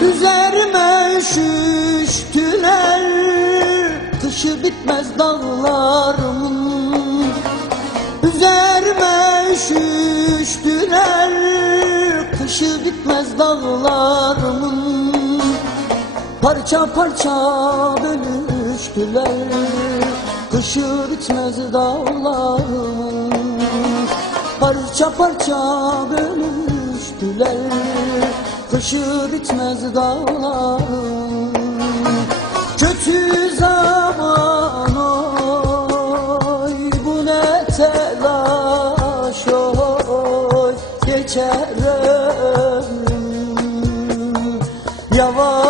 Üzerime şüştüler Kışı bitmez dallarım Üzerime şüştüler Kışı bitmez dallarımın. Parça parça bölüştüler Kışı bitmez dağlarımın Parça parça bölüştüler Kışı bitmez dağlarımın Kötü zaman oy Bu ne telaş oy Geçer ömrüm. Yavaş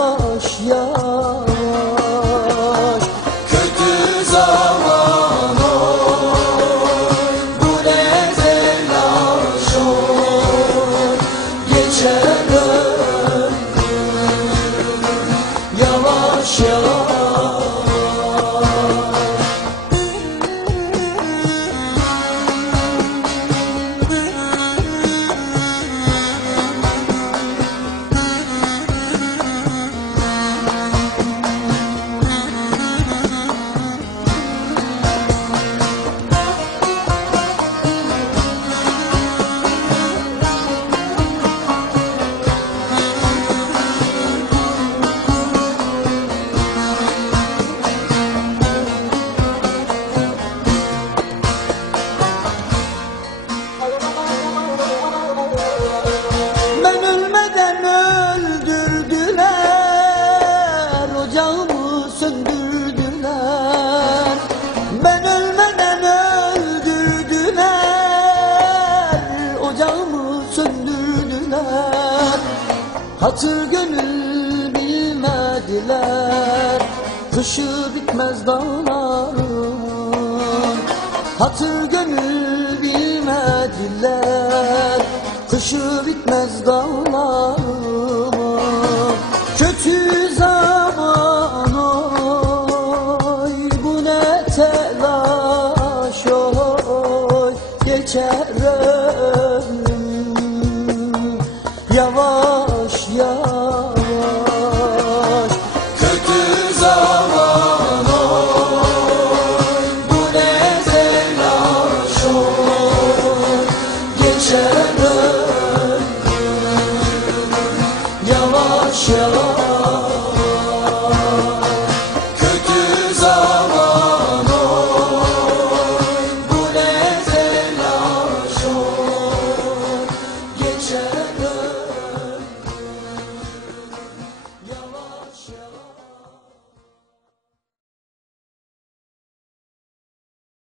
Hatır gönül bilmediler Kışı bitmez dağların. Hatır gönül bilmediler Kışı bitmez dağların. Kötü zaman Bu ne telaş oy. Geçer Yaşa